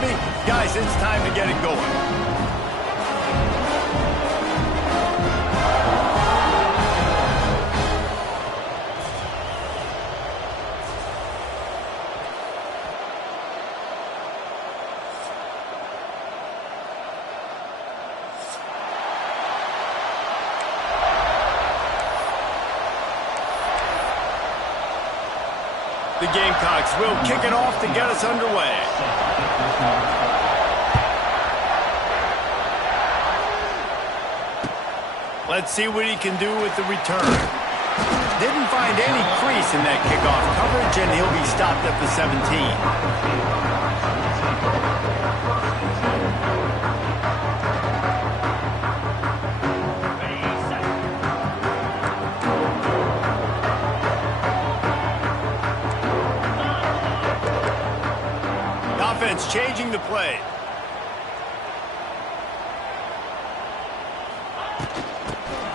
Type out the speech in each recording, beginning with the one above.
me? Guys, it's time to get it going. The Gamecocks will kick it off to get us underway. Let's see what he can do with the return. Didn't find any crease in that kickoff coverage, and he'll be stopped at the 17. Changing the play.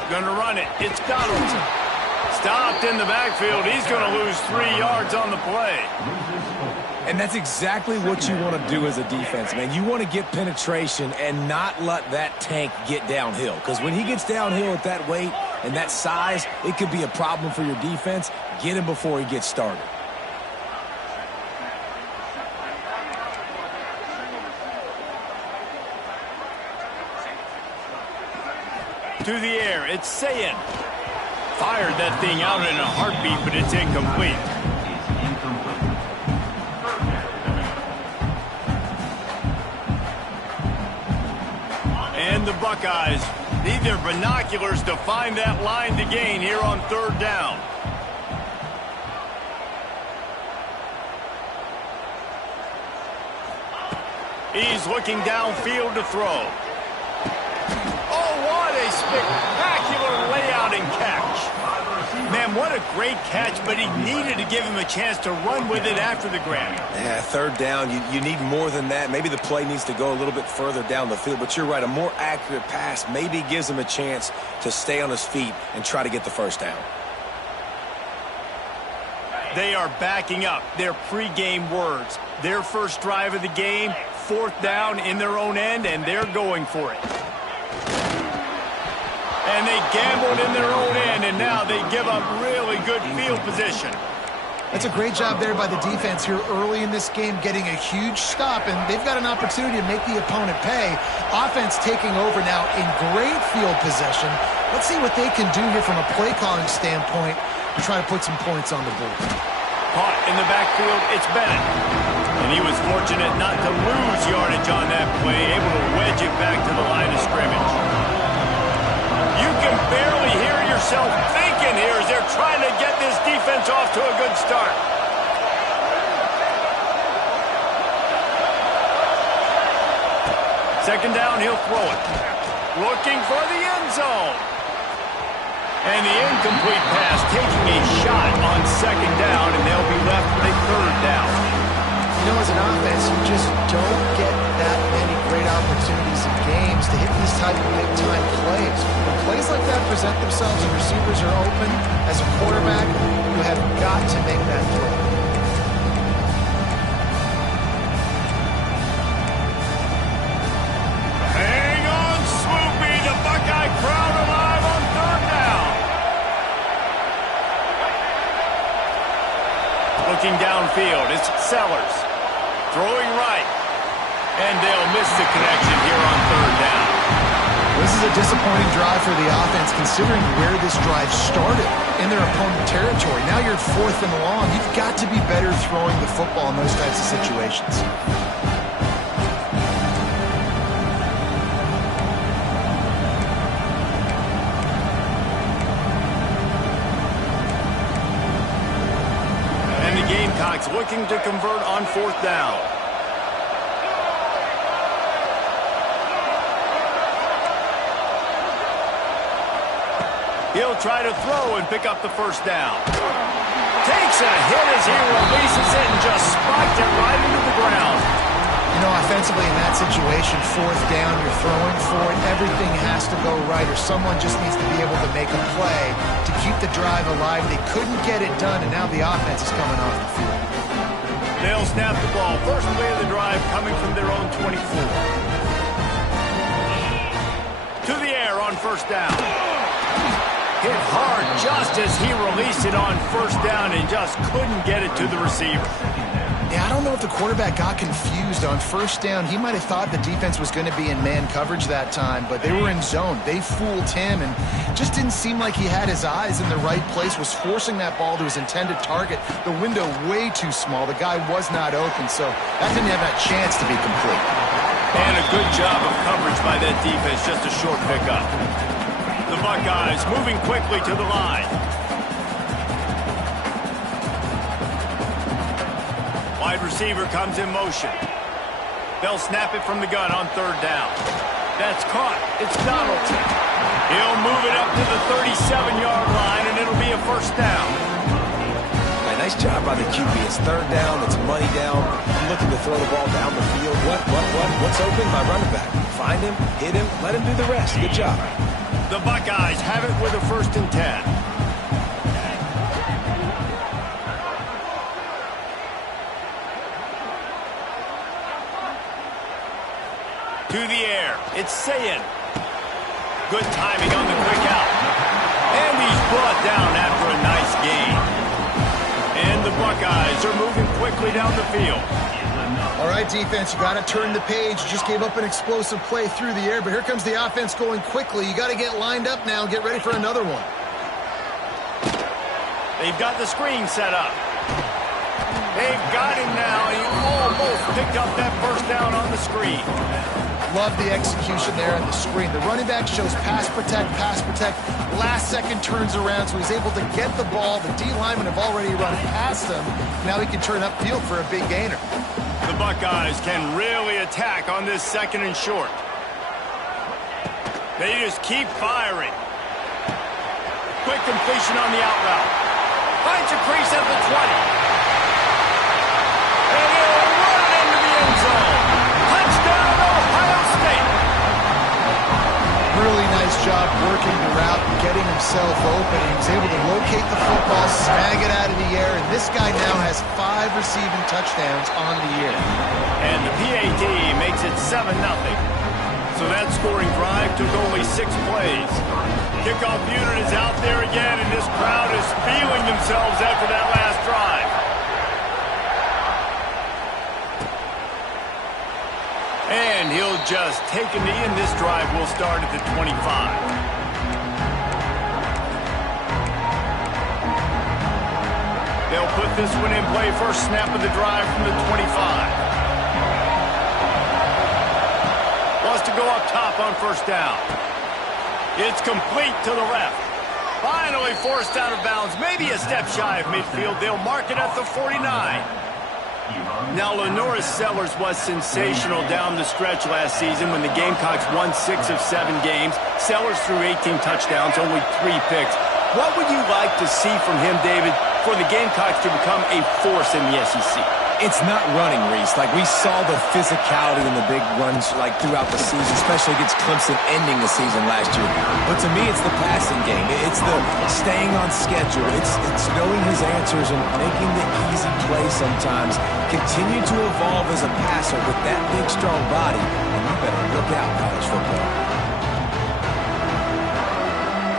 Gonna run it. It's Donaldson. Stopped in the backfield. He's gonna lose 3 yards on the play. And that's exactly what you want to do as a defense, man. You want to get penetration and not let that tank get downhill. Because when he gets downhill at that weight and that size, it could be a problem for your defense. Get him before he gets started. To the air, it's Ncaa. Fired that thing out in a heartbeat, but it's incomplete. And the Buckeyes need their binoculars to find that line to gain here on 3rd down. He's looking downfield to throw. A spectacular layout and catch. Man, what a great catch, but he needed to give him a chance to run with it after the grab. Yeah, 3rd down, you need more than that. Maybe the play needs to go a little bit further down the field, but you're right, a more accurate pass maybe gives him a chance to stay on his feet and try to get the 1st down. They are backing up their pregame words. Their first drive of the game, 4th down in their own end, and they're going for it. And they gambled in their own end, and now they give up really good field position. That's a great job there by the defense here early in this game, getting a huge stop, and they've got an opportunity to make the opponent pay. Offense taking over now in great field possession. Let's see what they can do here from a play-calling standpoint to try to put some points on the board. Caught in the backfield, it's Bennett. And he was fortunate not to lose yardage on that play, able to wedge it back to the line of scrimmage. You can barely hear yourself thinking here as they're trying to get this defense off to a good start. Second down, he'll throw it. Looking for the end zone. And the incomplete pass taking a shot on 2nd down, and they'll be left with a 3rd down. You know, as an offense, you just don't get that many great opportunities in games to hit these type of big-time plays. When plays like that present themselves and receivers are open, as a quarterback, you have got to make that throw. Hang on, Swoopy! The Buckeye crowd alive on 3rd down. Looking downfield, it's Sellers. Throwing right. And they'll miss the connection here on 3rd down. This is a disappointing drive for the offense, considering where this drive started in their opponent territory. Now you're 4th and long. You've got to be better throwing the football in those types of situations. And the Gamecocks looking to convert on 4th down. He'll try to throw and pick up the 1st down. Takes a hit as he releases it and just spiked it right into the ground. You know, offensively in that situation, 4th down, you're throwing for it. Everything has to go right, or someone just needs to be able to make a play to keep the drive alive. They couldn't get it done, and now the offense is coming off the field. They'll snap the ball. First play of the drive drive coming from their own 24. To the air on first down. Hit hard just as he released it on first down and just couldn't get it to the receiver. Yeah, I don't know if the quarterback got confused on first down. He might have thought the defense was going to be in man coverage that time, but they were in zone. They fooled him and just didn't seem like he had his eyes in the right place, was forcing that ball to his intended target. The window way too small. The guy was not open, so that didn't have that chance to be complete. And a good job of coverage by that defense, just a short pickup. The Buckeyes moving quickly to the line. Wide receiver comes in motion. They'll snap it from the gun on third down. That's caught. It's Donaldson. He'll move it up to the 37-yard line, and it'll be a first down. Nice job by the QB. It's third down. It's money down. I'm looking to throw the ball down the field. What's open? My running back. Find him, hit him, let him do the rest. Good job. The Buckeyes have it with a 1st and 10. To the air. It's Ncaa. Good timing on the quick out. And he's brought down after a nice gain. And the Buckeyes are moving quickly down the field. All right, defense, you got to turn the page. You just gave up an explosive play through the air, but here comes the offense going quickly. You got to get lined up now and get ready for another one. They've got the screen set up. They've got him now. He almost picked up that first down on the screen. Love the execution there on the screen. The running back shows pass protect, last second turns around, so he's able to get the ball. The D linemen have already run past him. Now he can turn upfield for a big gainer. The Buckeyes can really attack on this 2nd and short. They just keep firing. Quick completion on the out route. Finds a crease at the 20. And he'll run it into the end zone. Touchdown, Ohio State. Really nice job working the route and getting himself open. He was able to locate the football, snag it out of the air, and this guy now has 5 receiving touchdowns on the year. And the PAT makes it 7-0. So that scoring drive took only 6 plays. Kickoff unit is out there again, and this crowd is feeling themselves after that last drive. And he'll just take a knee, and this drive will start at the 25. They'll put this one in play. First snap of the drive from the 25. Wants to go up top on first down. It's complete to the left. Finally forced out of bounds. Maybe a step shy of midfield. They'll mark it at the 49. Now, Lenoris Sellers was sensational down the stretch last season when the Gamecocks won 6 of 7 games. Sellers threw 18 touchdowns, only 3 picks. What would you like to see from him, David, for the Gamecocks to become a force in the SEC? It's not running, Reese. Like, we saw the physicality in the big runs, like, throughout the season, especially against Clemson ending the season last year. But to me, it's the passing game. It's the staying on schedule. It's knowing his answers and making the easy play sometimes. Continue to evolve as a passer with that big, strong body, and you better look out, college football.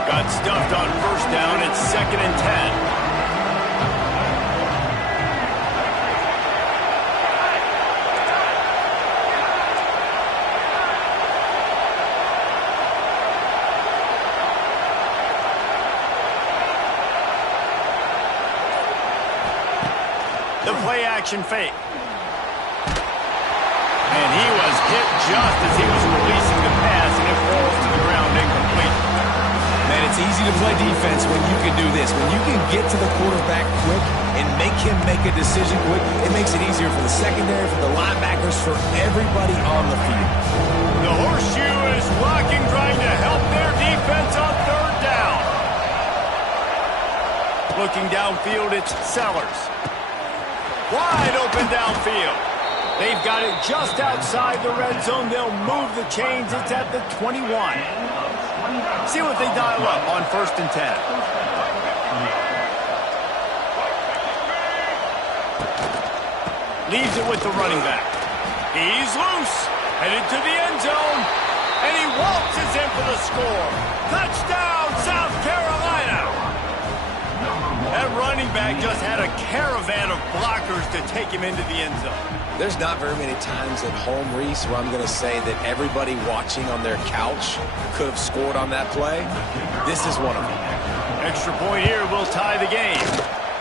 Got stuffed on first down. It's 2nd and 10. The play-action fake. And he was hit just as he was releasing the pass, and it falls to the ground incomplete. Man, it's easy to play defense when you can do this. When you can get to the quarterback quick and make him make a decision quick, it makes it easier for the secondary, for the linebackers, for everybody on the field. The horseshoe is rocking, trying to help their defense on third down. Looking downfield, it's Sellers. Wide open downfield. They've got it just outside the red zone. They'll move the chains. It's at the 21. See what they dial up on 1st and 10. Leaves it with the running back. He's loose, headed to the end zone, and he waltzes in for the score. Touchdown, South Carolina! That running back just had a caravan of blockers to take him into the end zone. There's not very many times at home, Reese, where I'm going to say that everybody watching on their couch could have scored on that play. This is one of them. Extra point here will tie the game.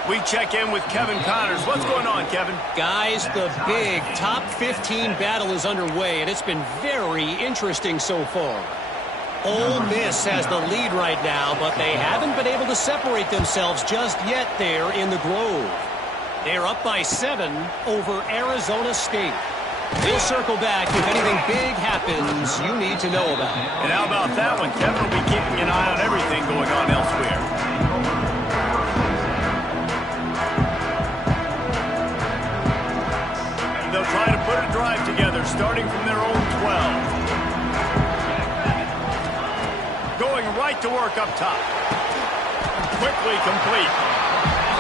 We check in with Kevin Connors. What's going on, Kevin? Guys, the big top 15 battle is underway, and it's been very interesting so far. Ole Miss has the lead right now, but they haven't been able to separate themselves just yet there in the Grove. They're up by 7 over Arizona State. We'll circle back if anything big happens you need to know about. And how about that one? Kevin will be keeping an eye on everything going on elsewhere. And they'll try to put a drive together, starting from their own 12. Going right to work up top. Quickly complete.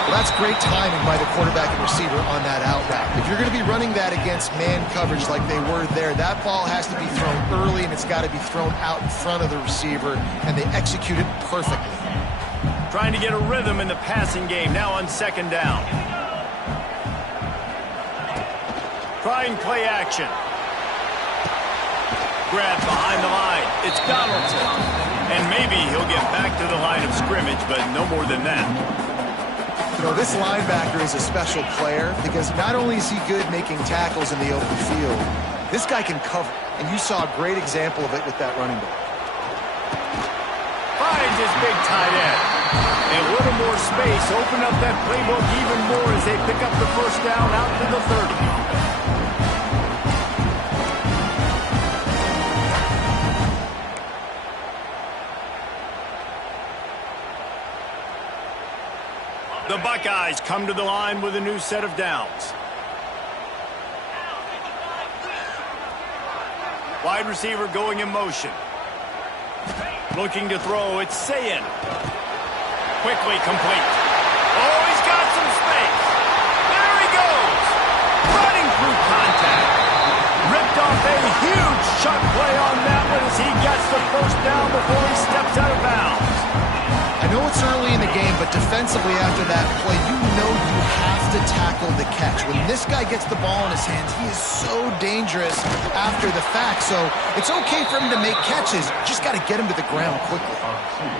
Well, that's great timing by the quarterback and receiver on that out route. If you're going to be running that against man coverage like they were there, that ball has to be thrown early, and it's got to be thrown out in front of the receiver, and they execute it perfectly. Trying to get a rhythm in the passing game, now on second down. Trying play action. Grab behind the line. It's Donaldson. And maybe he'll get back to the line of scrimmage, but no more than that. You know, this linebacker is a special player because not only is he good making tackles in the open field, this guy can cover. And you saw a great example of it with that running back. Finds his big tight end. And a little more space. Open up that playbook even more as they pick up the first down out to the 30. The Buckeyes come to the line with a new set of downs. Wide receiver going in motion. Looking to throw, it's Ncaa. Quickly complete. Oh, he's got some space. There he goes. Running through contact. Ripped off a huge shot play on that one as he gets the first down before he steps out of bounds. I know it's early in the game, but defensively after that play, you know you have to tackle the catch. When this guy gets the ball in his hands, he is so dangerous after the fact. So it's okay for him to make catches. Just got to get him to the ground quickly.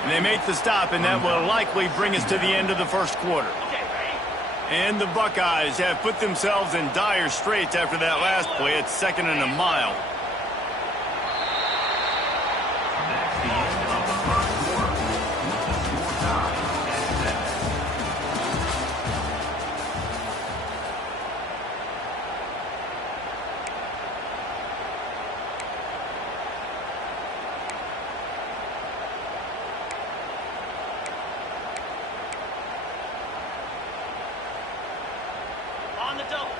And they make the stop, and that will likely bring us to the end of the first quarter. And the Buckeyes have put themselves in dire straits after that last play. It's 2nd and a mile. On the double.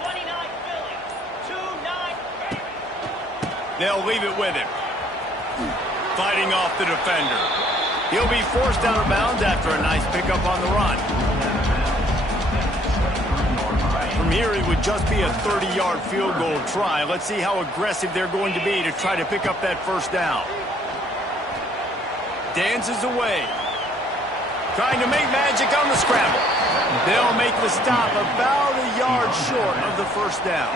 29 Philly. 2-9 Ravens. They'll leave it with him. Fighting off the defender. He'll be forced out of bounds after a nice pickup on the run. From here, it would just be a 30-yard field goal try. Let's see how aggressive they're going to be to try to pick up that first down. Dances away. Trying to make magic on the scramble. They'll make the stop about a yard short of the first down.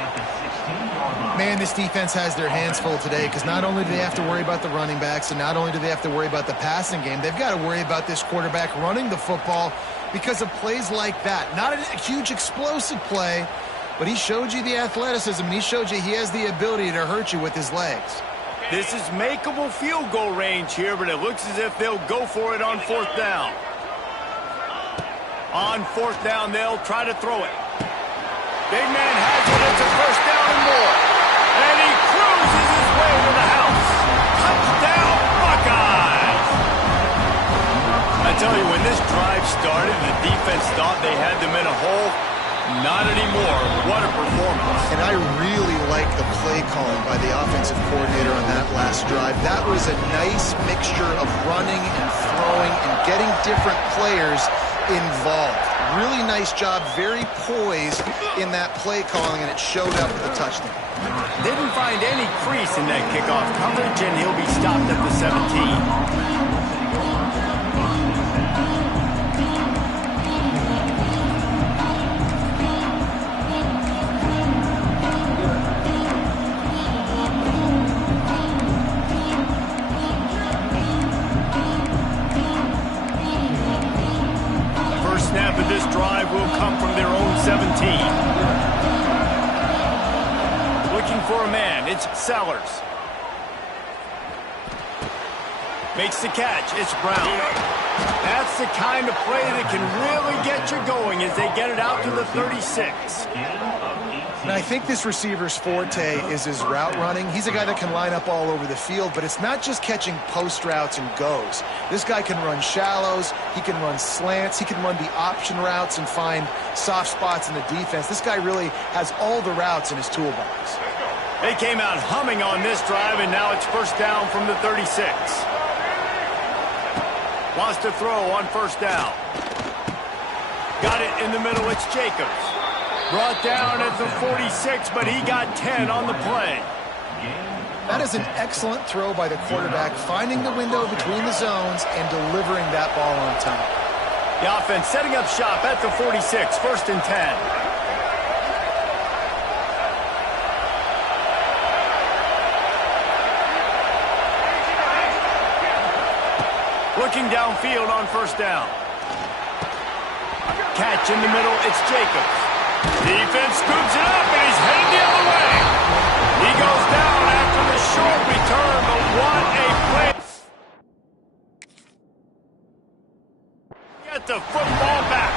Man, this defense has their hands full today because not only do they have to worry about the running backs and not only do they have to worry about the passing game, they've got to worry about this quarterback running the football because of plays like that. Not a huge explosive play, but he showed you the athleticism and he showed you he has the ability to hurt you with his legs. This is makeable field goal range here, but it looks as if they'll go for it on 4th down. On 4th down, they'll try to throw it. Big man has it. It's a first down and more. And he cruises his way to the house. Touchdown, Buckeyes! I tell you, when this drive started, the defense thought they had them in a hole. Not anymore. What a performance. And I really like the play calling by the offensive coordinator on that last drive. That was a nice mixture of running and throwing and getting different players involved. Really nice job, very poised in that play calling, and it showed up with the touchdown. Didn't find any crease in that kickoff coverage, and he'll be stopped at the 17. Snap of this drive will come from their own 17. Looking for a man, it's Sellers. Makes the catch, it's Brown. That's the kind of play that can really get you going as they get it out to the 36. And I think this receiver's forte is his route running. He's a guy that can line up all over the field, but it's not just catching post routes and goes. This guy can run shallows, he can run slants, he can run the option routes and find soft spots in the defense. This guy really has all the routes in his toolbox. They came out humming on this drive, and now it's first down from the 36. Wants to throw on first down. Got it in the middle, it's Jacobs. Brought down at the 46, but he got 10 on the play. That is an excellent throw by the quarterback, finding the window between the zones and delivering that ball on time. The offense setting up shop at the 46, first and 10. Looking downfield on first down. Catch in the middle, it's Jacobs. Defense scoops it up, and he's headed the other way. He goes down after the short return, but what a play. Get the football back.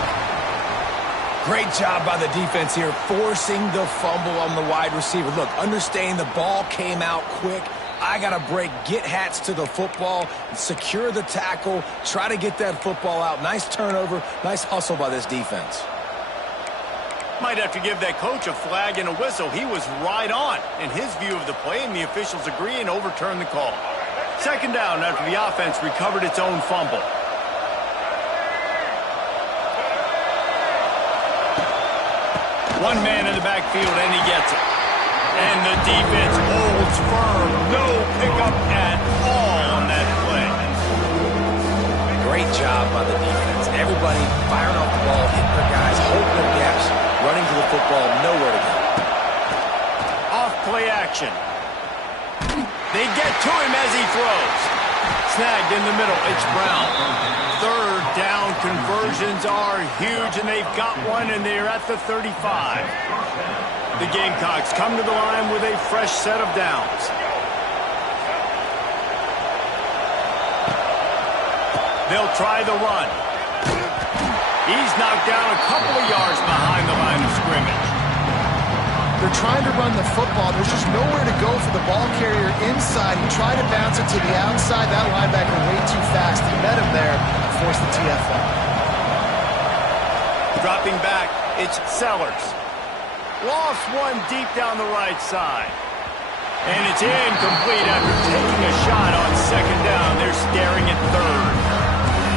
Great job by the defense here, forcing the fumble on the wide receiver. Look, understand the ball came out quick. I got to break, get hats to the football, secure the tackle, try to get that football out. Nice turnover, nice hustle by this defense. Might have to give that coach a flag and a whistle. He was right on in his view of the play, and the officials agree and overturn the call. Second down after the offense recovered its own fumble. One man in the backfield, and he gets it. And the defense holds firm. No pickup at all on that play. Great job by the defense. Everybody firing off the ball, hitting their guys, holding their gaps, running to the football, nowhere to go. Off play action. They get to him as he throws. Snagged in the middle, it's Brown. Third down conversions are huge, and they've got one, and they're at the 35. The Gamecocks come to the line with a fresh set of downs. They'll try the run. He's knocked down a couple of yards behind the line of scrimmage. They're trying to run the football. There's just nowhere to go for the ball carrier inside. He tried to bounce it to the outside. That linebacker way too fast. He met him there and forced the TFL. Dropping back, it's Sellers. Lost one deep down the right side. And it's incomplete after taking a shot on second down. They're staring at third.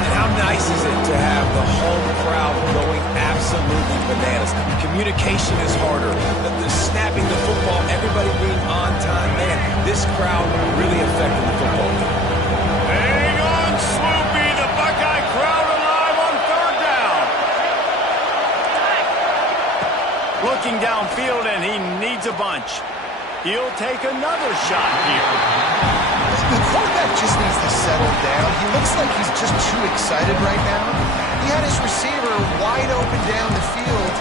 And how nice is it to have the home crowd going absolutely bananas? Communication is harder. The snapping the football, everybody being on time. Man, this crowd really affected the football game. Hang on, Sloopy. The Buckeye crowd alive on third down. Looking downfield, and he needs a bunch. He'll take another shot here. The quarterback just needs to settle down. He looks like he's just too excited right now. He had his receiver wide open down the field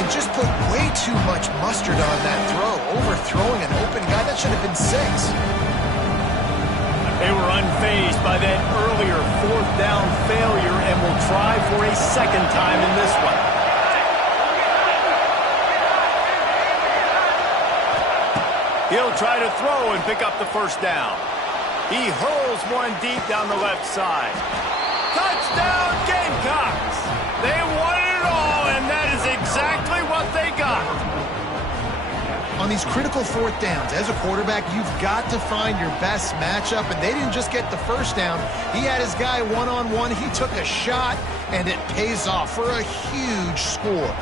and just put way too much mustard on that throw, overthrowing an open guy. That should have been 6. They were unfazed by that earlier fourth down failure and will try for a second time in this one. He'll try to throw and pick up the first down. He hurls one deep down the left side. Touchdown, Gamecocks! They won it all, and that is exactly what they got. On these critical fourth downs, as a quarterback, you've got to find your best matchup, and they didn't just get the first down. He had his guy one-on-one. He took a shot, and it pays off for a huge score.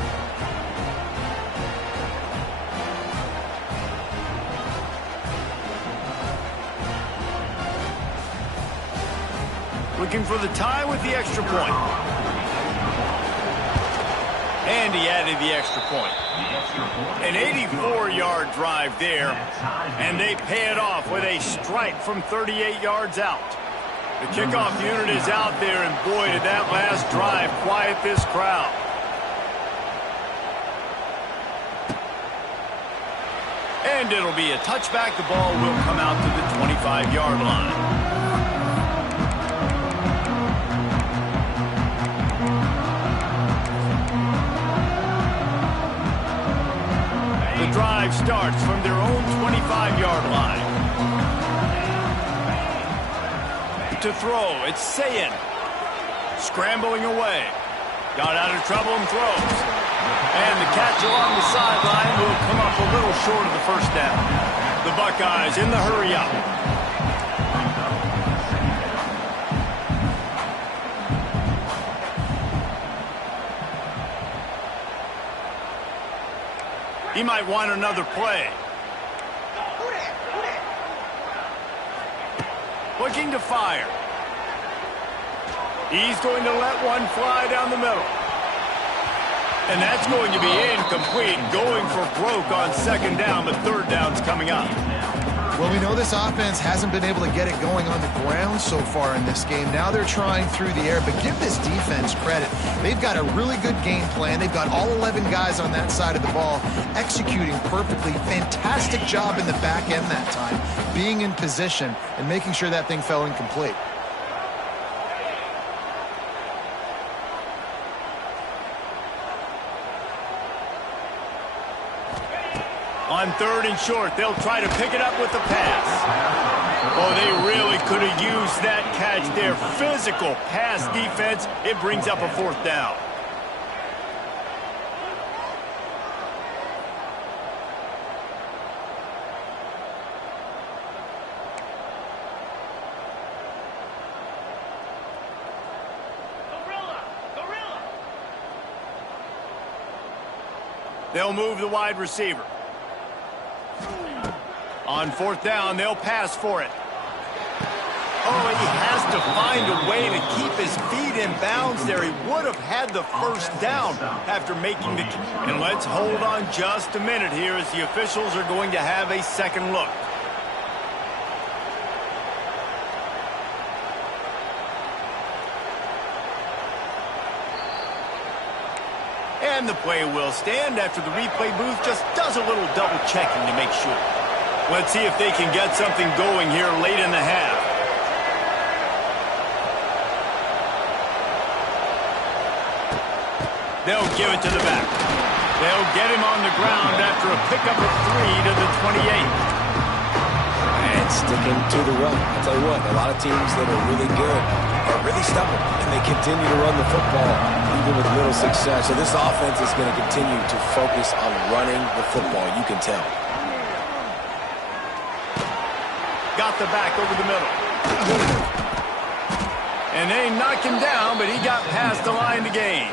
Looking for the tie with the extra point. And he added the extra point. An 84-yard drive there, and they pay it off with a strike from 38 yards out. The kickoff unit is out there, and boy, did that last drive quiet this crowd. And it'll be a touchback. The ball will come out to the 25-yard line. The drive starts from their own 25-yard line. To throw, it's Ncaa. Scrambling away. Got out of trouble and throws. And the catch along the sideline will come up a little short of the first down. The Buckeyes in the hurry-up. He might want another play. Looking to fire. He's going to let one fly down the middle. And that's going to be incomplete. Going for broke on second down, but third down's coming up. Well, we know this offense hasn't been able to get it going on the ground so far in this game. Now they're trying through the air, but give this defense credit. They've got a really good game plan. They've got all 11 guys on that side of the ball executing perfectly. Fantastic job in the back end that time, being in position and making sure that thing fell incomplete. On third and short, they'll try to pick it up with the pass. Oh, they really could have used that catch there. Physical pass defense. It brings up a fourth down. They'll move the wide receiver. On fourth down, they'll pass for it. Oh, he has to find a way to keep his feet in bounds there. He would have had the first down after making the... And let's hold on just a minute here as the officials are going to have a second look. And the play will stand after the replay booth just does a little double checking to make sure. Let's see if they can get something going here late in the half. They'll give it to the back. They'll get him on the ground after a pickup of 3 to the 28. And sticking to the run. I'll tell you what, a lot of teams that are really good are really stubborn, and they continue to run the football even with little success. So this offense is going to continue to focus on running the football. You can tell. Got the back over the middle. And they knock him down, but he got past the line to gain.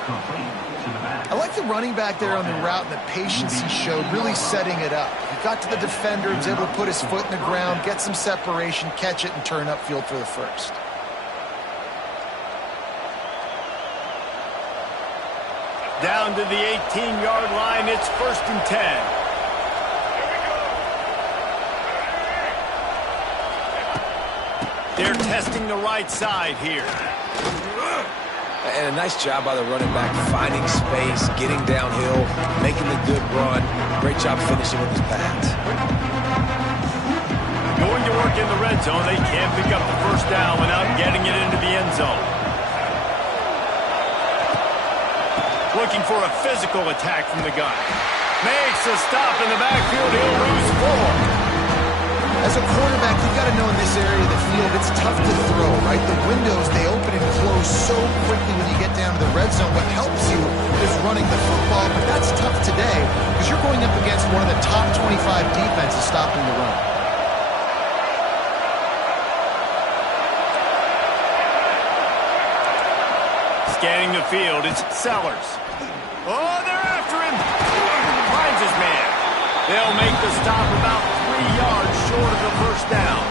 I like the running back there on the route and the patience he showed, really setting it up. He got to the defender, was able to put his foot in the ground, get some separation, catch it, and turn upfield for the first. Down to the 18-yard line, it's 1st and 10. They're testing the right side here. And a nice job by the running back, finding space, getting downhill, making the good run. Great job finishing with his pass. Going to work in the red zone. They can't pick up the first down without getting it into the end zone. Looking for a physical attack from the gun. Makes a stop in the backfield. He'll lose 4. As a quarterback, you've got to know in this area of the field, it's tough to throw, right? The windows, they open and close so quickly when you get down to the red zone. What helps you is running the football, but that's tough today because you're going up against one of the top 25 defense is stopping the run. Scanning the field, it's Sellers. Oh, they're after him. Finds his man. They'll make the stop about 3 yards short of the first down.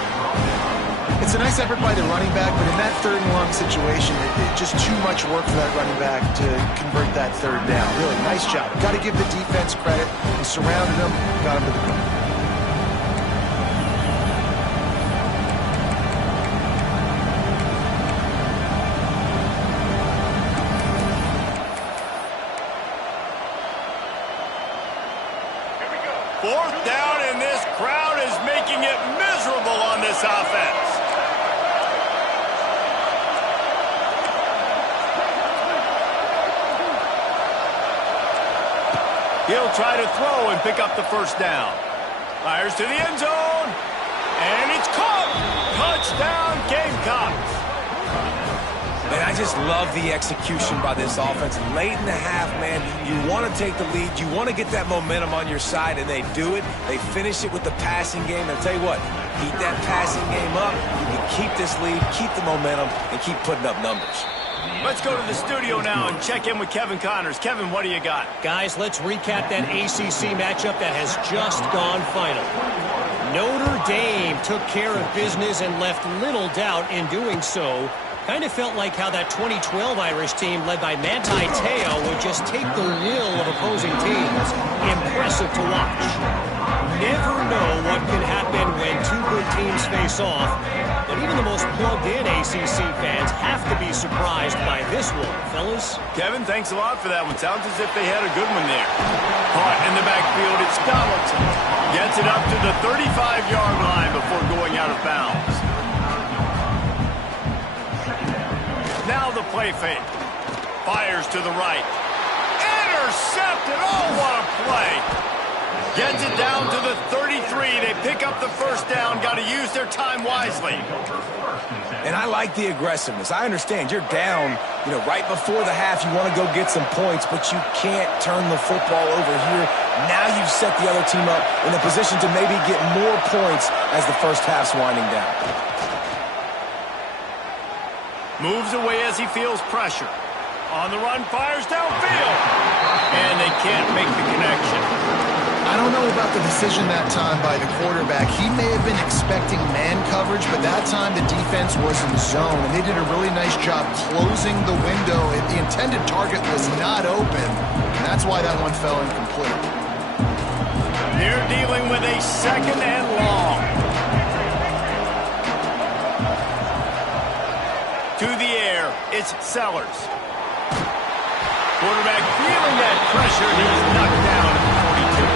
It's a nice effort by the running back, but in that third and long situation, it's just too much work for that running back to convert that third down. Really, nice job. Got to give the defense credit. He surrounded him, got him to the ground. Fourth down, and this crowd is making it miserable on this offense. He'll try to throw and pick up the first down. Fires to the end zone, and it's caught. Touchdown, Gamecocks. Man, I just love the execution by this offense. Late in the half, man, you want to take the lead. You want to get that momentum on your side, and they do it. They finish it with the passing game. And I'll tell you what, keep that passing game up. You can keep this lead, keep the momentum, and keep putting up numbers. Let's go to the studio now and check in with Kevin Connors. Kevin, what do you got? Guys, let's recap that ACC matchup that has just gone final. Notre Dame took care of business and left little doubt in doing so. Kind of felt like how that 2012 Irish team led by Ncaa would just take the will of opposing teams. Impressive to watch. Never know what can happen when two good teams face off, but even the most plugged-in ACC fans have to be surprised by this one, fellas. Kevin, thanks a lot for that one. Sounds as if they had a good one there. Caught in the backfield, it's Donaldson. Gets it up to the 35-yard line before going out of bounds. Now the play fake. Fires to the right. Intercepted. Oh, what a play. Gets it down to the 33. They pick up the first down. Got to use their time wisely. And I like the aggressiveness. I understand you're down, right before the half. You want to go get some points, but you can't turn the football over here. Now you've set the other team up in a position to maybe get more points as the first half's winding down. Moves away as he feels pressure. On the run, fires downfield. And they can't make the connection. I don't know about the decision that time by the quarterback. He may have been expecting man coverage, but that time the defense was in zone, and they did a really nice job closing the window. The intended target was not open, and that's why that one fell incomplete. They're dealing with a second and long. To the air, it's Sellers. Quarterback feeling that pressure. He's knocked down at the 42.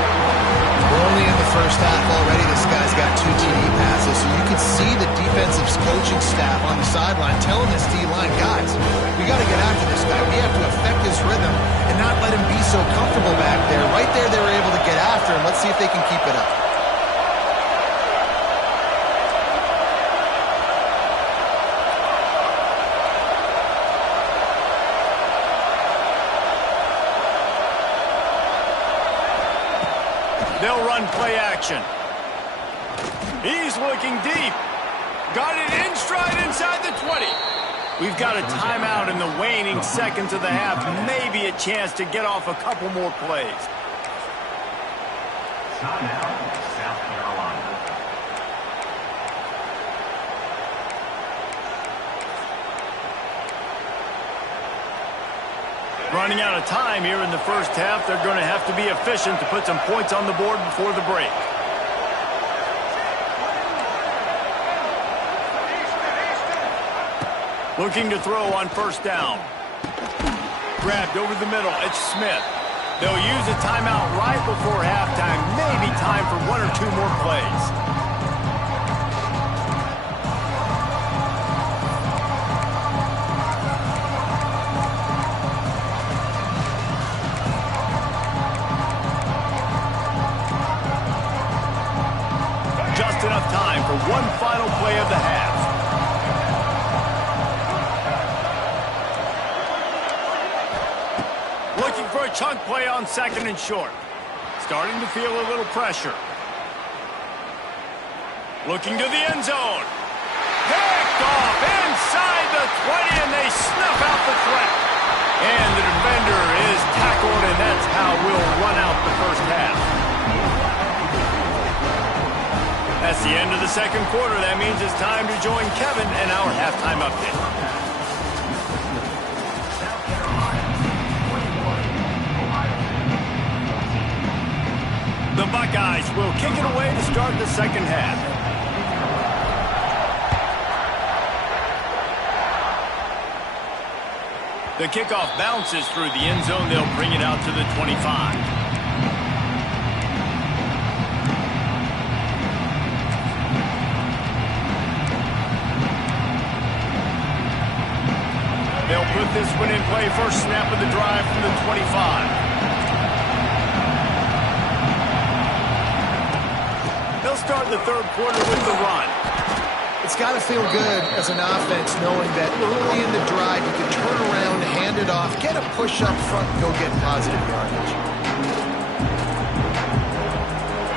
We're only in the first half already. This guy's got 2 TD passes, so you can see the defensive coaching staff on the sideline telling this D-line, guys, we got to get after this guy. We have to affect his rhythm and not let him be so comfortable back there. Right there, they were able to get after him. Let's see if they can keep it up. They'll run play action. He's looking deep. Got it in stride inside the 20. We've got a timeout in the waning seconds of the half. Maybe a chance to get off a couple more plays. Timeout, South Carolina. Running out of time here in the first half. They're going to have to be efficient to put some points on the board before the break. Looking to throw on first down. Grabbed over the middle. It's Smith. They'll use a timeout right before halftime. Maybe time for 1 or 2 more plays. Just enough time for one final play of the half. Looking for a chunk play on second and short. Starting to feel a little pressure. Looking to the end zone. Picked off inside the 20, and they snuff out the threat. And the defender is tackled, and that's how we'll run out the first half. That's the end of the second quarter. That means it's time to join Kevin and our halftime update. The Buckeyes will kick it away to start the second half. The kickoff bounces through the end zone. They'll bring it out to the 25. They'll put this one in play. First snap of the drive from the 25. They'll start the third quarter with the run. It's got to feel good as an offense knowing that early in the drive you can turn around, hand it off, get a push up front, and go get positive yardage.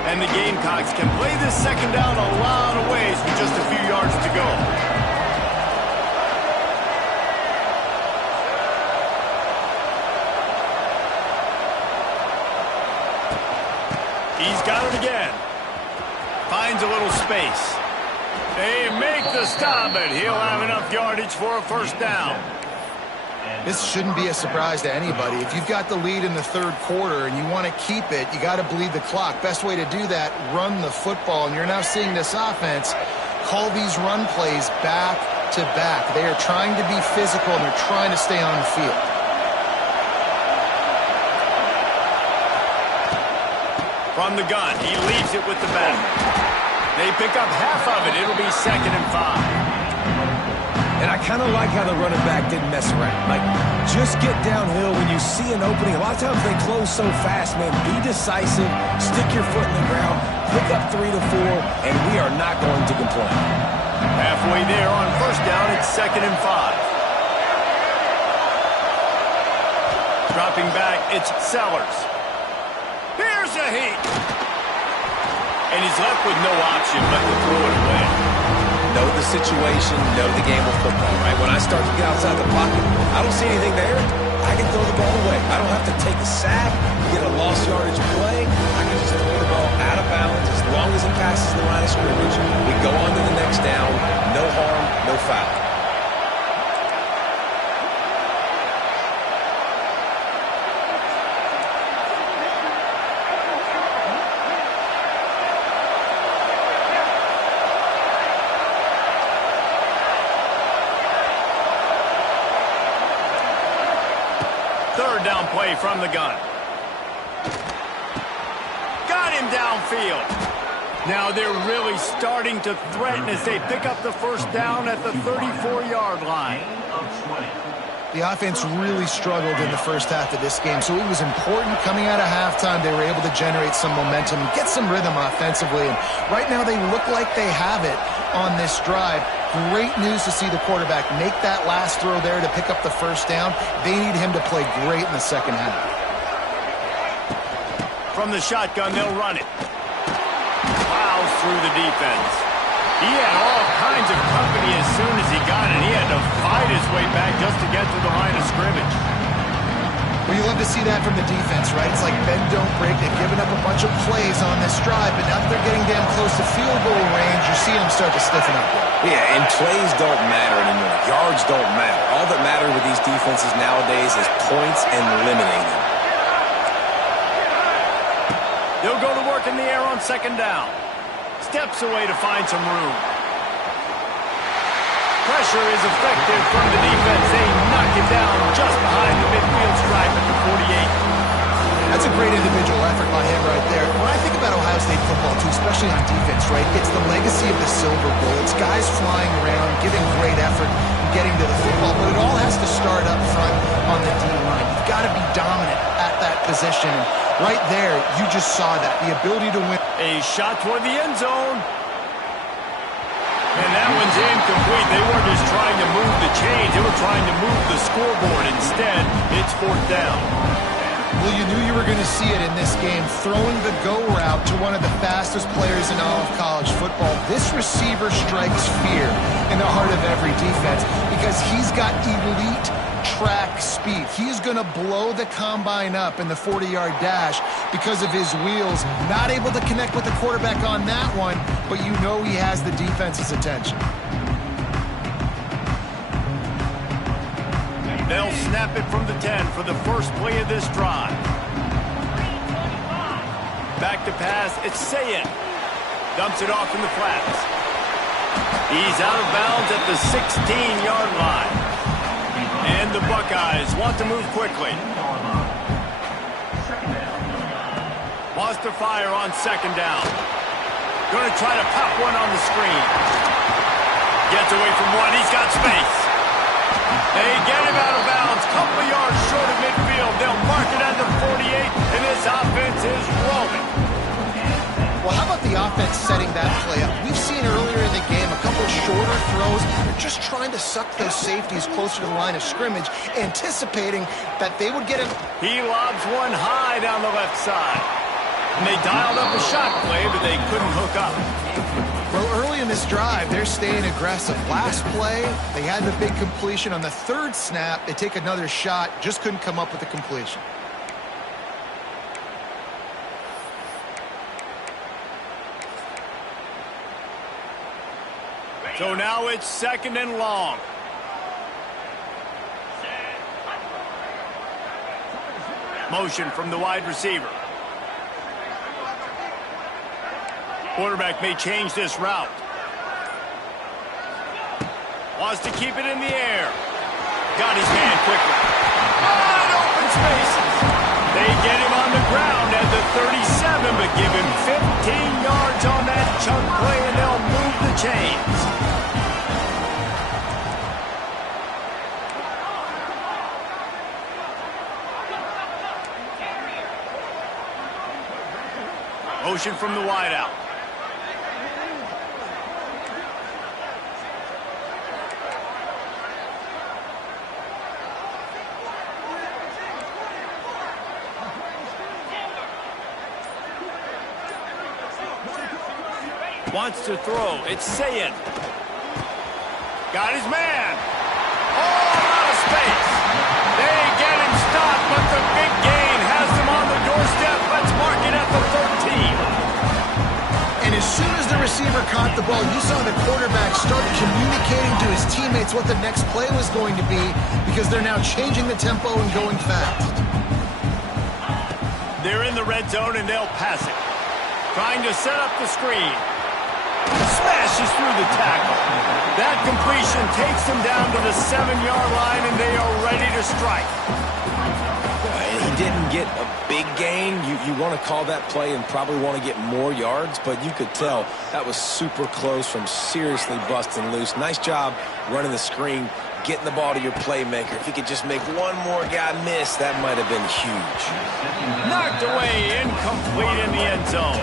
And the Gamecocks can play this second down a lot of ways with just a few yards to go. He's got it again. Finds a little space. They make the stop, but he'll have enough yardage for a first down. This shouldn't be a surprise to anybody. If you've got the lead in the third quarter and you want to keep it, you got to bleed the clock. Best way to do that, run the football. And you're now seeing this offense call these run plays back to back. They are trying to be physical, and they're trying to stay on the field. From the gun, he leaves it with the back. They pick up half of it. It'll be 2nd and 5. And I kind of like how the running back didn't mess around. Like, just get downhill when you see an opening. A lot of times they close so fast, man. Be decisive, stick your foot in the ground, pick up 3 to 4, and we are not going to complain. Halfway there on first down, it's 2nd and 5. Dropping back, it's Sellers. Here's a heat. And he's left with no option but to throw it away. Know the situation, know the game of football, right? When I start to get outside the pocket, I don't see anything there. I can throw the ball away. I don't have to take a sack, get a lost yardage play. I can just throw the ball out of bounds as long as it passes the line of scrimmage. We go on to the next down. No harm, no foul. Third down play from the gun. Got him downfield. Now they're really starting to threaten as they pick up the first down at the 34-yard line. The offense really struggled in the first half of this game, so it was important coming out of halftime. They were able to generate some momentum and get some rhythm offensively. And right now they look like they have it on this drive. Great news to see the quarterback make that last throw there to pick up the first down. They need him to play great in the second half. From the shotgun, they'll run it. Plows through the defense. He had all kinds of company as soon as he got it. He had to fight his way back just to get to the line of scrimmage. Well, you love to see that from the defense, right? It's like bend, don't break. They've given up a bunch of plays on this drive, but now that they're getting damn close to field goal range, you're seeing them start to stiffen up. Yeah, and plays don't matter anymore. Yards don't matter. All that matter with these defenses nowadays is points and limiting them. They'll go to work in the air on second down. Steps away to find some room. Pressure is effective from the defense. They knock him down just behind the midfield stripe at the 48. That's a great individual effort by him right there. When I think about Ohio State football, too, especially on defense, right, it's the legacy of the Silver Bowl. It's guys flying around, giving great effort, and getting to the football, but it all has to start up front on the D-line. You've got to be dominant at that position. And right there, you just saw that, the ability to win. A shot toward the end zone. And that one's incomplete. They weren't just trying to move the chains. They were trying to move the scoreboard. Instead, it's fourth down. Well, you knew you were going to see it in this game, throwing the go route to one of the fastest players in all of college football. This receiver strikes fear in the heart of every defense because he's got elite track speed. He's going to blow the combine up in the 40-yard dash because of his wheels. Not able to connect with the quarterback on that one, but you know he has the defense's attention. They'll snap it from the 10 for the first play of this drive. Back to pass, it's Ncaa. Dumps it off in the flats. He's out of bounds at the 16-yard line. And the Buckeyes want to move quickly. Wants to fire on second down. Going to try to pop one on the screen. Gets away from one, he's got space. They get him out of bounds, couple of yards short of midfield. They'll mark it at the 48, and this offense is rolling. Well, how about the offense setting that play up? We've seen earlier in the game a couple shorter throws. They're just trying to suck those safeties closer to the line of scrimmage, anticipating that they would get him. He lobs one high down the left side. And they dialed up a shot play, but they couldn't hook up. Well, early in this drive, they're staying aggressive. Last play, they had the big completion. On the third snap, they take another shot, just couldn't come up with the completion. So now it's second and long. Motion from the wide receiver. Quarterback may change this route. Wants to keep it in the air. Got his man quickly. Wide open spaces. They get him on the ground at the 37, but give him 15 yards on that chunk play, and they'll move the chains. Motion from the wideout. Wants to throw. It's Ncaa. Got his man. All out of space. They get him stopped, but the big gain has them on the doorstep. Let's mark it at the 13. And as soon as the receiver caught the ball, you saw the quarterback start communicating to his teammates what the next play was going to be because they're now changing the tempo and going fast. They're in the red zone, and they'll pass it. Trying to set up the screen. Smashes through the tackle. That completion takes them down to the 7-yard line, and they are ready to strike. He didn't get a big gain. You want to call that play and probably want to get more yards, but you could tell that was super close from seriously busting loose. Nice job running the screen, getting the ball to your playmaker. If he could just make one more guy miss, that might have been huge. Knocked away, incomplete in the end zone.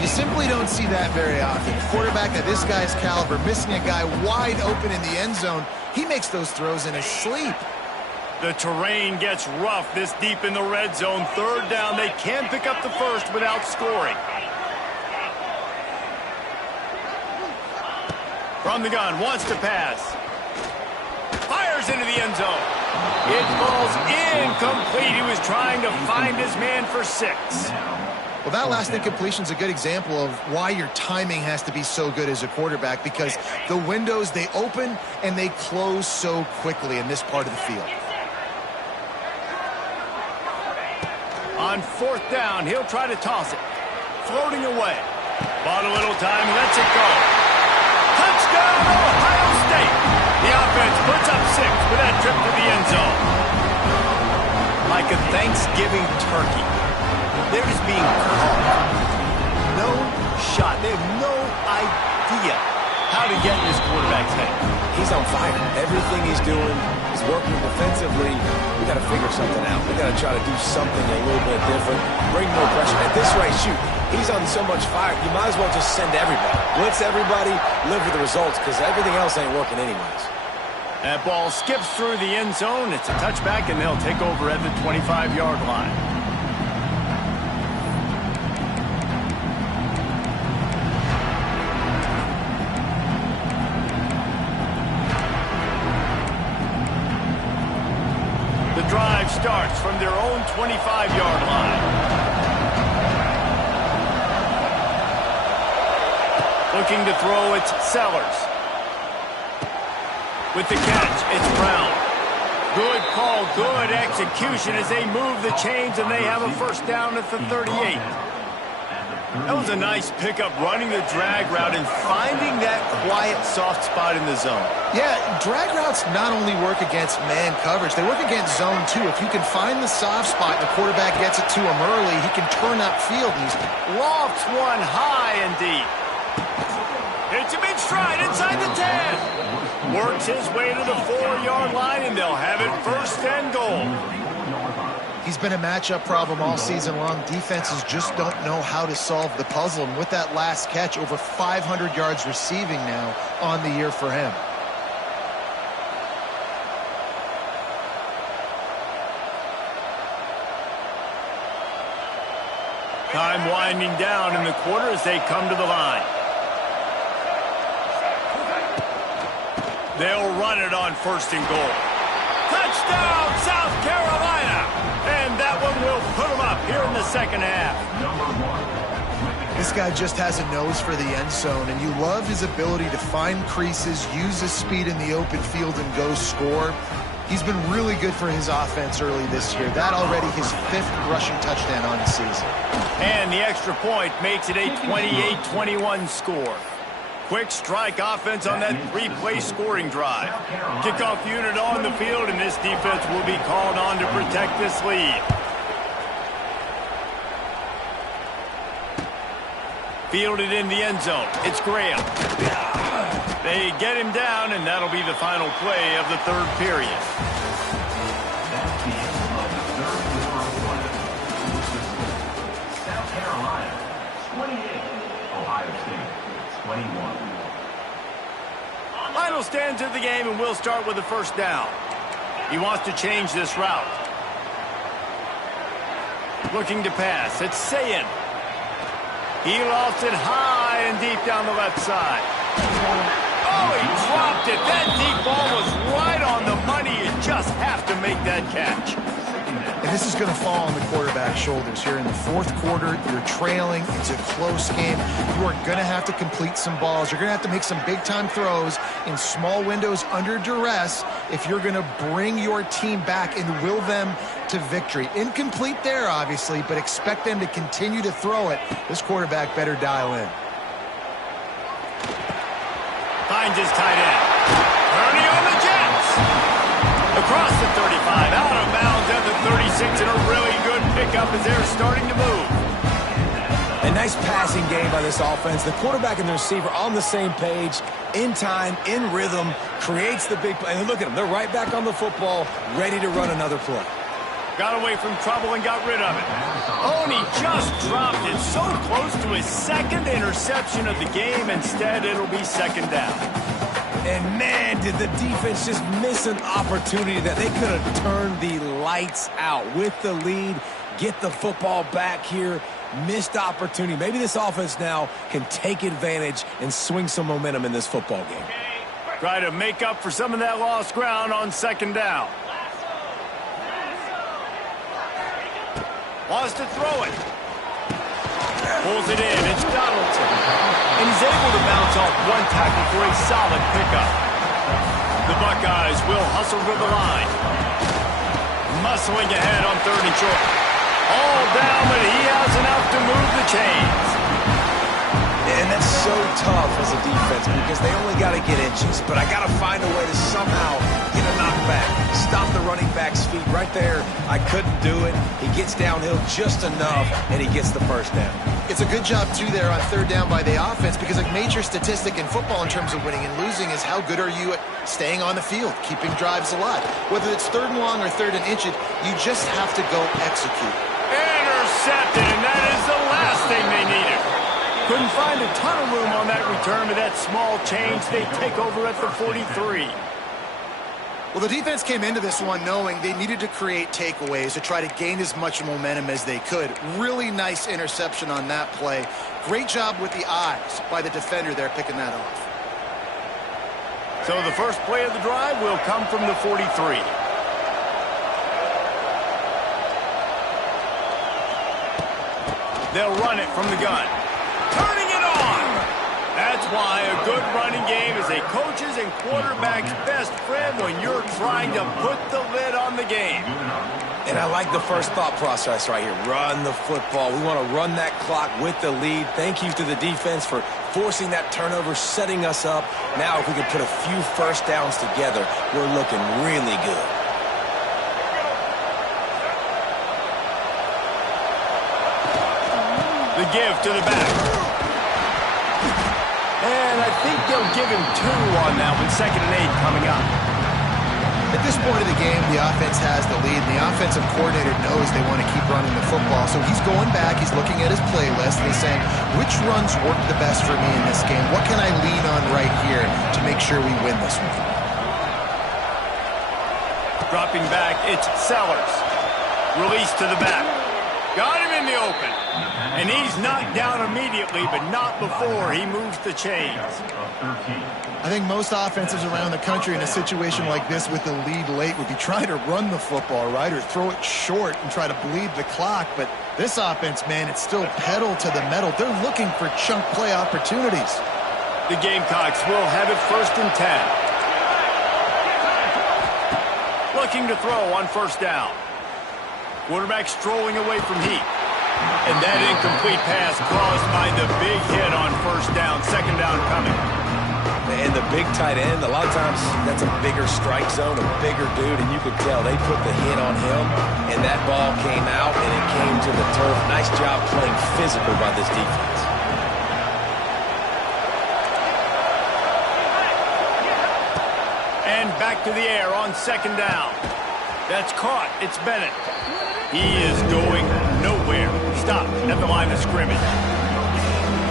You simply don't see that very often. Quarterback of this guy's caliber missing a guy wide open in the end zone. He makes those throws in his sleep. The terrain gets rough this deep in the red zone. Third down, they can pick up the first without scoring. From the gun, wants to pass. Fires into the end zone. It falls incomplete. He was trying to find his man for 6. Well, that last incompletion is a good example of why your timing has to be so good as a quarterback, because the windows, they open and they close so quickly in this part of the field. On fourth down, he'll try to toss it. Floating away. Bought a little time, lets it go. Touchdown, Ohio State! The offense puts up 6 with that trip to the end zone. Like a Thanksgiving turkey. They're just being caught. No shot. They have no idea how to get in this quarterback's head. He's on fire. Everything he's doing is working defensively. We got to figure something out. We got to try to do something a little bit different. Bring more pressure. At this rate, shoot, he's on so much fire. You might as well just send everybody. Blitz everybody, live with the results, because everything else ain't working anyways. That ball skips through the end zone. It's a touchback, and they'll take over at the 25-yard line. The drive starts from their own 25-yard line. Looking to throw, it's Sellers. With the catch, it's Brown. Good call, good execution as they move the chains, and they have a first down at the 38. That was a nice pickup, running the drag route and finding that quiet, soft spot in the zone. Yeah, drag routes not only work against man coverage, they work against zone too. If you can find the soft spot and the quarterback gets it to him early, he can turn upfield. He's Lofts one high and deep. It's a big stride inside the 10. Works his way to the 4-yard line, and they'll have it first and goal. He's been a matchup problem all season long. Defenses just don't know how to solve the puzzle. And with that last catch, over 500 yards receiving now on the year for him. Time winding down in the quarter as they come to the line. They'll run it on first and goal. Touchdown, South Carolina! And that one will put them up here in the second half. This guy just has a nose for the end zone, and you love his ability to find creases, use his speed in the open field, and go score. He's been really good for his offense early this year. That already his 5th rushing touchdown on the season. And the extra point makes it a 28-21 score. Quick strike offense on that 3-play scoring drive. Kickoff unit on the field, and this defense will be called on to protect this lead. Fielded in the end zone. It's Graham. They get him down, and that'll be the final play of the third period. South Carolina, 28. Ohio State, 21. Final stands of the game, and we'll start with the first down. He wants to change this route. Looking to pass. It's Sayin. He lofts it high and deep down the left side. Oh, he dropped it. That deep ball was right on the money. You just have to make that catch. And this is going to fall on the quarterback's shoulders here in the fourth quarter. You're trailing. It's a close game. You are going to have to complete some balls. You're going to have to make some big-time throws in small windows under duress if you're going to bring your team back and will them to victory. Incomplete there, obviously, but expect them to continue to throw it. This quarterback better dial in. Finds his tight end. Turning on the Jets. Across the 35, out of bounds at the 36, and a really good pickup as they're starting to move. A nice passing game by this offense. The quarterback and the receiver on the same page, in time, in rhythm, creates the big play. And look at them. They're right back on the football, ready to run another play. Got away from trouble and got rid of it. Oh, and he just dropped it so close to his second interception of the game. Instead, it'll be second down. And, man, did the defense just miss an opportunity that they could have turned the lights out with the lead, get the football back here. Missed opportunity. Maybe this offense now can take advantage and swing some momentum in this football game. Try to make up for some of that lost ground on second down. Wants to throw it. Pulls it in. It's Donaldson. And he's able to bounce off one tackle for a solid pickup. The Buckeyes will hustle to the line. Muscling ahead on third and short. All down, but he has enough to move the chains. And that's so tough as a defense because they only got to get inches. But I got to find a way to somehow get a knockback. Stop the running back's feet right there. I couldn't do it. He gets downhill just enough, and he gets the first down. It's a good job, too, there on third down by the offense because a major statistic in football in terms of winning and losing is how good are you at staying on the field, keeping drives alive. Whether it's third and long or third and inches, you just have to go execute. Intercepted, and that is the last thing they needed. Couldn't find a ton of room on that return, but that small change, they take over at the 43. Well, the defense came into this one knowing they needed to create takeaways to try to gain as much momentum as they could. Really nice interception on that play. Great job with the eyes by the defender there picking that off. So the first play of the drive will come from the 43. They'll run it from the gun. Turning it on! That's why a good running game is a coach's and quarterback's best friend when you're trying to put the lid on the game. And I like the first thought process right here. Run the football. We want to run that clock with the lead. Thank you to the defense for forcing that turnover, setting us up. Now if we can put a few first downs together, we're looking really good. The give to the back. And I think they'll give him 2 on that one. 2nd and 8 coming up. At this point of the game, the offense has the lead, and the offensive coordinator knows they want to keep running the football. So he's going back, he's looking at his playlist, and he's saying, which runs work the best for me in this game? What can I lean on right here to make sure we win this one? Dropping back, it's Sellers. Release to the back. Got him in the open. And he's knocked down immediately, but not before he moves the chains. I think most offenses around the country in a situation like this with the lead late would be trying to run the football, right, or throw it short and try to bleed the clock. But this offense, man, it's still pedal to the metal. They're looking for chunk play opportunities. The Gamecocks will have it 1st and 10. Looking to throw on 1st down. Quarterback strolling away from heat. And that incomplete pass caused by the big hit on 1st down. 2nd down coming. And the big tight end, a lot of times that's a bigger strike zone, a bigger dude, and you could tell they put the hit on him, and that ball came out, and it came to the turf. Nice job playing physical by this defense. And back to the air on 2nd down. That's caught. It's Bennett. He is going nowhere. Stopped at the line of scrimmage.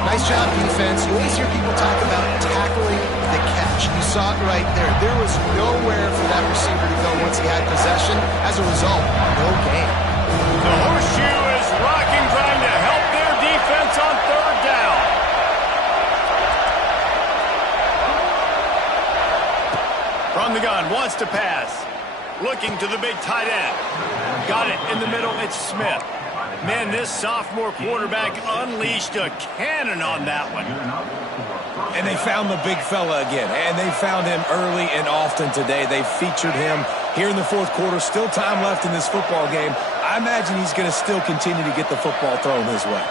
Nice job, defense. You always hear people talk about tackling the catch. You saw it right there. There was nowhere for that receiver to go once he had possession. As a result, no gain. The horseshoe is rocking, trying to help their defense on 3rd down. From the gun, wants to pass. Looking to the big tight end. Got it in the middle, it's Smith. Man, this sophomore quarterback unleashed a cannon on that one. And they found the big fella again, and they found him early and often today. They featured him here in the 4th quarter. Still time left in this football game. I imagine he's going to still continue to get the football thrown his way.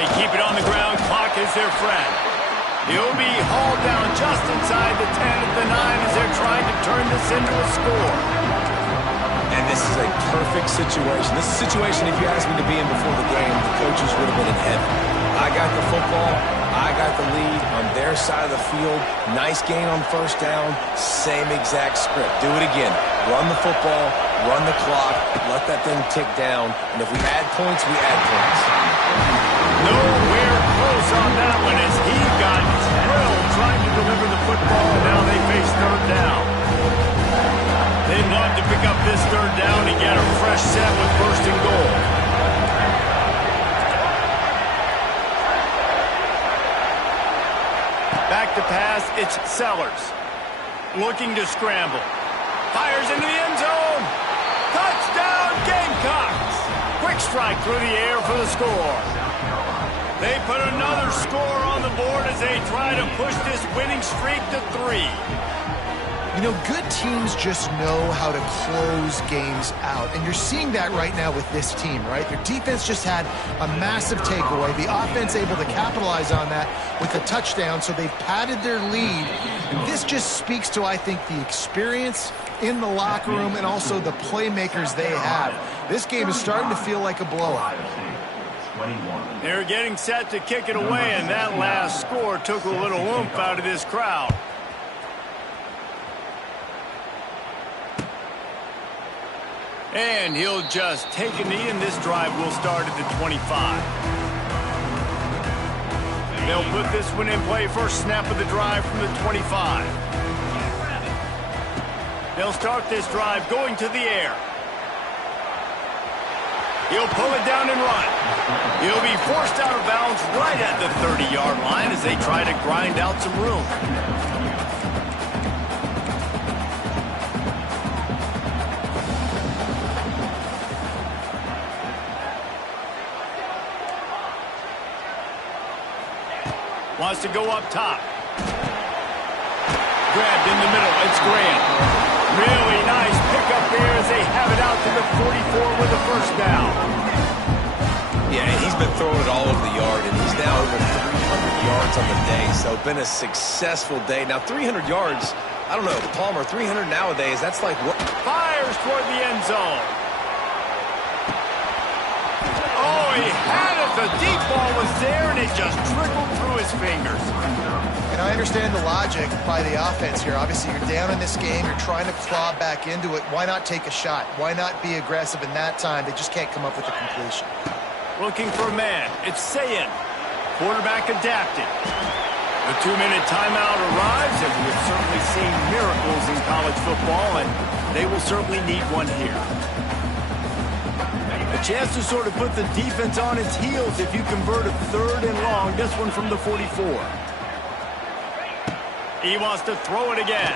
They keep it on the ground. Clock is their friend. He'll be hauled down just inside the 10 at the 9 as they're trying to turn this into a score. And this is a perfect situation. This is a situation, if you asked me to be in before the game, the coaches would have been in heaven. I got the football. I got the lead on their side of the field. Nice gain on 1st down. Same exact script. Do it again. Run the football. Run the clock. Let that thing tick down. And if we add points, we add points. Nowhere close on that one as he got drilled trying to deliver the football. Now they face 3rd down. They'd love to pick up this 3rd down and get a fresh set with 1st and goal. Back to pass, it's Sellers. Looking to scramble. Fires into the end zone. Touchdown, Gamecocks. Quick strike through the air for the score. They put another score on the board as they try to push this winning streak to 3. You know, good teams just know how to close games out. And you're seeing that right now with this team, right? Their defense just had a massive takeaway. The offense able to capitalize on that with a touchdown, so they've padded their lead. And this just speaks to, I think, the experience in the locker room and also the playmakers they have. This game is starting to feel like a blowout. They're getting set to kick it away, and that last score took a little oomph out of this crowd. And he'll just take a knee, and this drive will start at the 25. They'll put this one in play first snap of the drive from the 25. They'll start this drive going to the air. He'll pull it down and run. He'll be forced out of bounds right at the 30-yard line as they try to grind out some room. Wants to go up top. Grabbed in the middle. It's Grant. Really nice pickup there as they have it out to the 44 with a first down. Yeah, he's been throwing it all over the yard, and he's now over 300 yards on the day, so been a successful day. Now, 300 yards, I don't know, Palmer, 300 nowadays, that's like what? Fires toward the end zone. Oh, he had it. The deep ball was there, and it just trickled through his fingers. And I understand the logic by the offense here. Obviously, you're down in this game. You're trying to claw back into it. Why not take a shot? Why not be aggressive in that time? They just can't come up with a completion. Looking for a man. It's Ncaa. Quarterback adapted. The 2-minute timeout arrives, and we have certainly seen miracles in college football, and they will certainly need one here. A chance to sort of put the defense on its heels if you convert a 3rd and long. This one from the 44. He wants to throw it again.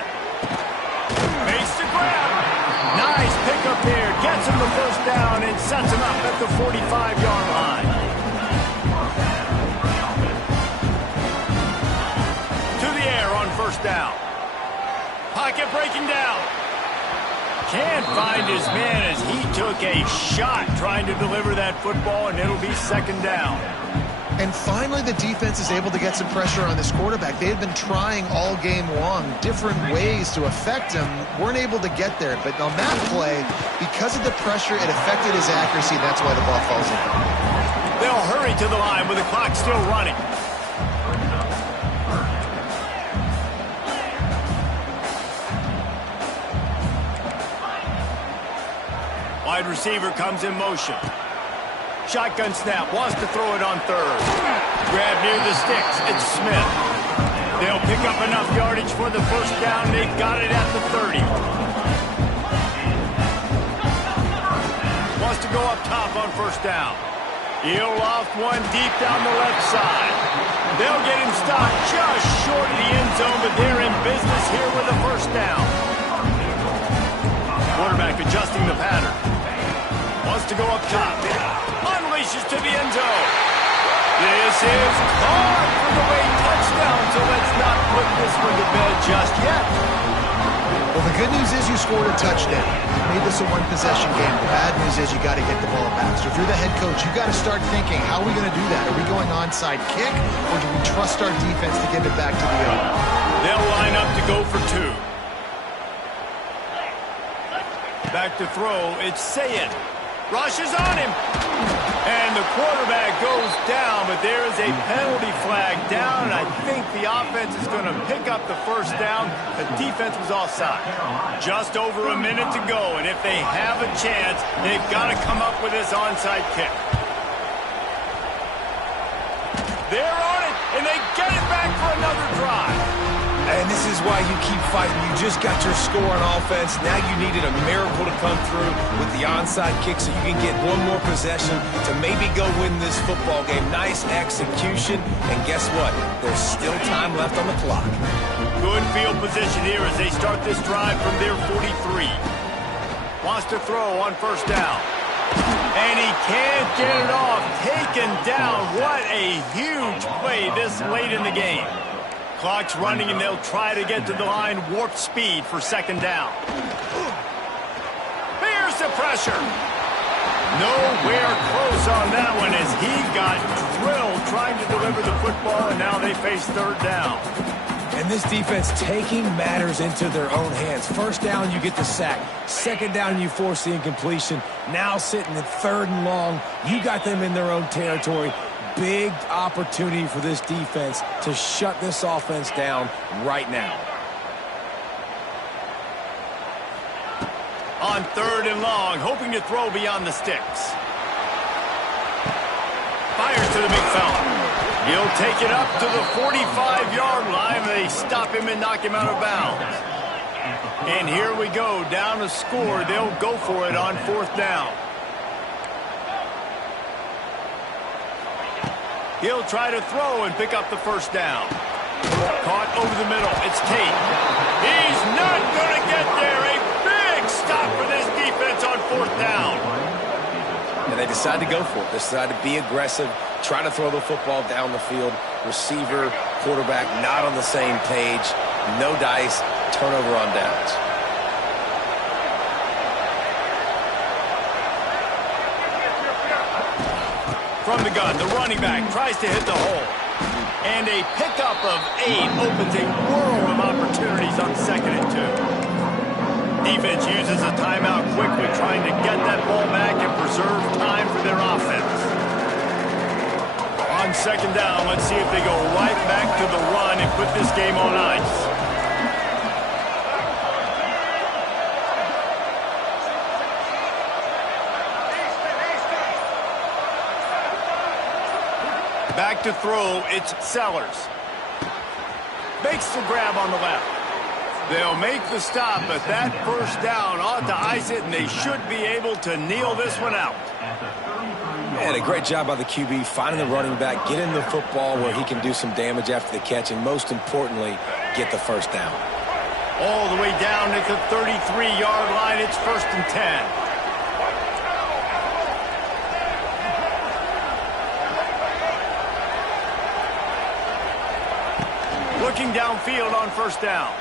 Makes the grab. Nice pickup there. Gets him the first down and sets him up at the 45-yard line. To the air on first down. Pocket breaking down. Can't find his man as he took a shot trying to deliver that football, and it'll be second down. And finally, the defense is able to get some pressure on this quarterback. They had been trying all game long different ways to affect him. Weren't able to get there. But on that play, because of the pressure, it affected his accuracy, and that's why the ball falls in. They'll hurry to the line with the clock still running. Wide receiver comes in motion. Shotgun snap, wants to throw it on 3rd. Grab near the sticks, it's Smith. They'll pick up enough yardage for the first down. They got it at the 30. Wants to go up top on first down. He'll loft one deep down the left side. They'll get him stopped just short of the end zone, but they're in business here with a first down. Quarterback adjusting the pattern. Wants to go up top. Unleashes to the end zone. This is caught for the late touchdown, so let's not put this one to bed just yet. Well, the good news is you scored a touchdown. You made this a one-possession game. The bad news is you got to get the ball back. So if you're the head coach, you got to start thinking, how are we going to do that? Are we going onside kick, or do we trust our defense to give it back to the owner? They'll line up to go for 2. Back to throw, it's Ncaa. Rushes on him. And the quarterback goes down, but there is a penalty flag down, and I think the offense is going to pick up the first down. The defense was offside. Just over a minute to go, and if they have a chance, they've got to come up with this onside kick. They're on it, and they get it back for another drive. And this is why you keep fighting. You just got your score on offense. Now you needed a miracle to come through with the onside kick so you can get one more possession to maybe go win this football game. Nice execution. And guess what? There's still time left on the clock. Good field position here as they start this drive from their 43. Wants to throw on first down. And he can't get it off. Taken down. What a huge play this late in the game. Clock's running, and they'll try to get to the line warp speed for second down. Here's the pressure. Nowhere close on that one as he got drilled trying to deliver the football, and now they face third down. And this defense taking matters into their own hands. First down, you get the sack. Second down, you force the incompletion. Now sitting at 3rd and long, you got them in their own territory. Big opportunity for this defense to shut this offense down right now. On 3rd and long, hoping to throw beyond the sticks. Fires to the big fella. He'll take it up to the 45-yard line. They stop him and knock him out of bounds. And here we go, down to score. They'll go for it on 4th down. He'll try to throw and pick up the 1st down. Caught over the middle. It's Tate. He's not going to get there. A big stop for this defense on 4th down. And they decide to go for it. They decide to be aggressive, try to throw the football down the field. Receiver, quarterback, not on the same page. No dice. Turnover on downs. From the gun, the running back tries to hit the hole. And a pickup of 8 opens a world of opportunities on 2nd and 2. Defense uses a timeout quickly, trying to get that ball back and preserve time for their offense. On 2nd down, let's see if they go right back to the run and put this game on ice. Back to throw, it's Sellers. Makes the grab on the left. They'll make the stop, but that 1st down ought to ice it, and they should be able to kneel this one out. And a great job by the QB, finding the running back, getting the football where he can do some damage after the catch, and most importantly, get the 1st down. All the way down at the 33-yard line, it's 1st and 10. Looking downfield on 1st down.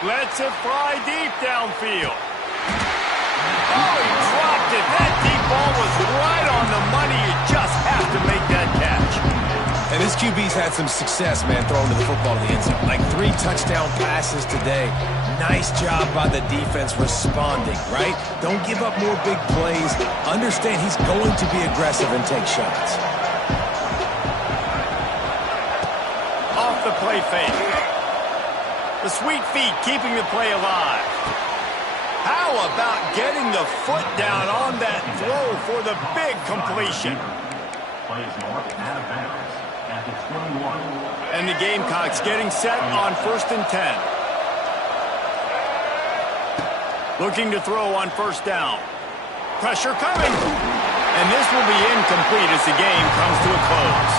Lets it fly deep downfield. Oh, he dropped it. That deep ball was right on the money. You just have to make that catch. And this QB's had some success, man, throwing to the football to the end zone. Like 3 touchdown passes today. Nice job by the defense responding, right? Don't give up more big plays. Understand he's going to be aggressive and take shots. Off the play fake. The sweet feet keeping the play alive. How about getting the foot down on that throw for the big completion? Play is marked out of bounds at the 21. And the Gamecocks getting set on 1st and 10. Looking to throw on 1st down. Pressure coming. And this will be incomplete as the game comes to a close.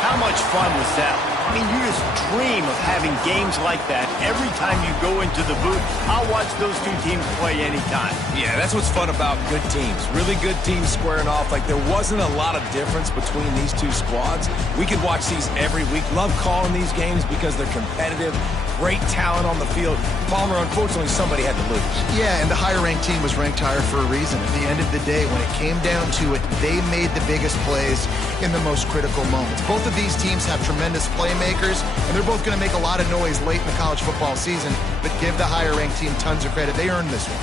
How much fun was that? I mean, you just dream of having games like that every time you go into the booth. I'll watch those 2 teams play anytime. Yeah, that's what's fun about good teams. Really good teams squaring off. Like, there wasn't a lot of difference between these 2 squads. We could watch these every week. Love calling these games because they're competitive. Great talent on the field. Palmer, unfortunately, somebody had to lose. Yeah, and the higher-ranked team was ranked higher for a reason. At the end of the day, when it came down to it, they made the biggest plays in the most critical moments. Both of these teams have tremendous playmakers, and they're both going to make a lot of noise late in the college football season, but give the higher-ranked team tons of credit. They earned this one.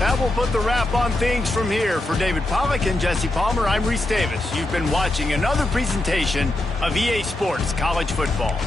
That will put the wrap on things from here. For David Pollack and Jesse Palmer, I'm Reese Davis. You've been watching another presentation of EA Sports College Football.